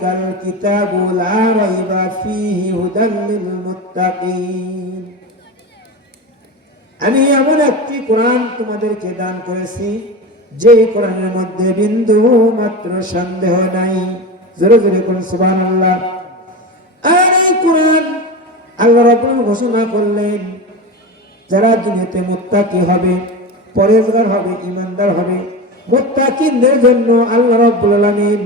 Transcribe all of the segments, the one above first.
যালিকাল কিতাবু লা রাইবা ফীহি হুদাল লিল মুত্তাকিন। আমি এমন একটি কোরআন তোমাদেরকে দান করেছি যে কোরআনের মধ্যে বিন্দু মাত্র সন্দেহ নাই। জোরে জোরে কোন সুবহানাল্লাহ। আর এই কোরআন আল্লাহ রাব্বুল ঘোষণা করলেন যারা দুনিয়াতে মুত্তাকি হবে, পরেজগার হবে, ঈমানদার হবে, মুত্তাকিনদের জন্য আল্লাহ রাব্বুল আলামিন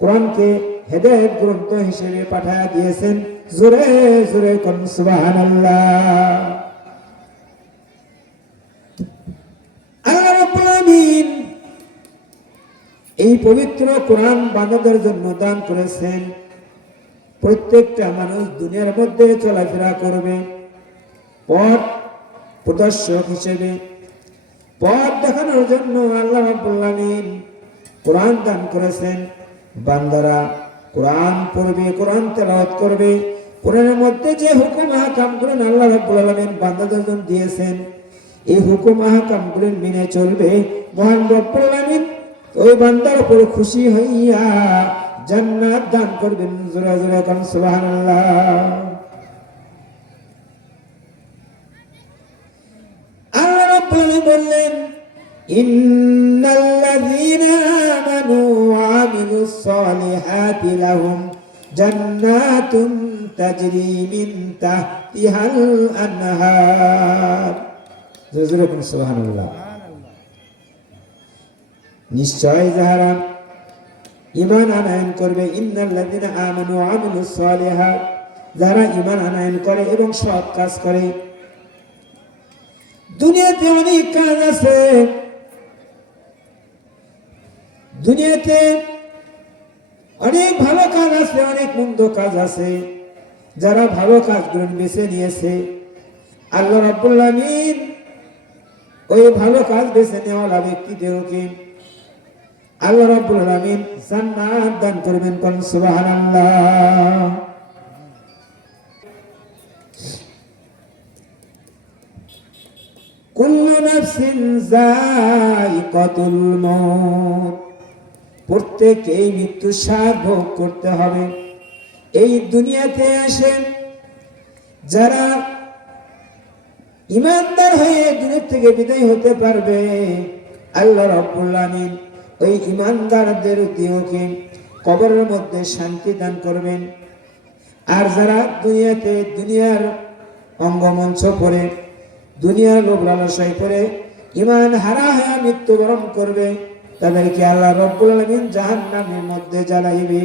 কোরআনকে হেদায়েত গ্রন্থ হিসেবে পাঠিয়ে দিয়েছেন। জোরে জোরে কোন সুবহানাল্লাহ। আল্লাহ রাব্বুল আলামিন এই পবিত্র কোরআন বান্দাদের জন্য দান করেছেন। প্রত্যেকটা মানুষ দুনিয়ার মধ্যে চলাফেরা করবে পথ প্রদর্শক হিসেবে, পথ দেখানোর জন্য আল্লাহ রাব্বুল আলামিন কোরআন দান করেছেন। বান্দারা কোরআন পড়বে, কোরআন তেলাওয়াত করবে। কোরআনের মধ্যে যে হুকুম আহকামগুলো আল্লাহ রাব্বুল আলামিন বান্দাদের জন্য দিয়েছেন, এই হুকুম আহকামগুলো মেনে চলবে। মহান রব্বুল আলামিন ওই বান্দার উপর খুশি হইয়া জান্নাত দান করবেন। জোরে জোরে কোন সুবহানাল্লাহ। আল্লাহ রাব্বুল আলামিন বললেন ইন্নাল্লাযীনা আমানু ওয়া আমিলুস সালিহাতি লাহুম জান্নাতুন তাজরি মিন তাহতিহাল আনহার। জোরে জোরে কোন সুবহানাল্লাহ। নিশ্চয় যারা ঈমান আনয়ন করবে, ইন্নাল্লাযীনা আমানু ওয়া আমিলুস সালিহাত, যারা ঈমান আনয়ন করে এবং সৎ কাজ করে। দুনিয়াতে অনেক কাজ আছে, দুনিয়াতে অনেক ভালো কাজ আছে, অনেক মন্দ কাজ আছে। যারা ভালো কাজগুলো বেছে নিয়েছে, আল্লাহ রাব্বুল আলামিন ওই ভালো কাজ বেছে নেওয়া ব্যক্তিদেরকে আল্লাহ রাব্বুল আলামিন জান্নাত দান করবেন। কোন সুবহানাল্লাহ। কুল্লু নাফসিন যায়িকাতুল মউত, প্রত্যেককেই মৃত্যু স্বাদ ভোগ করতে হবে। এই দুনিয়াতে আসেন যারা ঈমানদার হয়ে দুনিয়া থেকে বিদায় হতে পারবে, আল্লাহ রাব্বুল আলামিন ওই ঈমানদারদের দিওকে কবরের মধ্যে শান্তি দান করবেন। আর যারা দুনিয়াতে দুনিয়ার অঙ্গমঞ্চ পড়ে, দুনিয়ার লোভ লালসায় পড়ে ঈমান হারা হয়ে মৃত্যুবরণ করবে, তাদেরকে আল্লাহ রাব্বুল আলামিন জাহান্নামের মধ্যে জ্বালাইবে।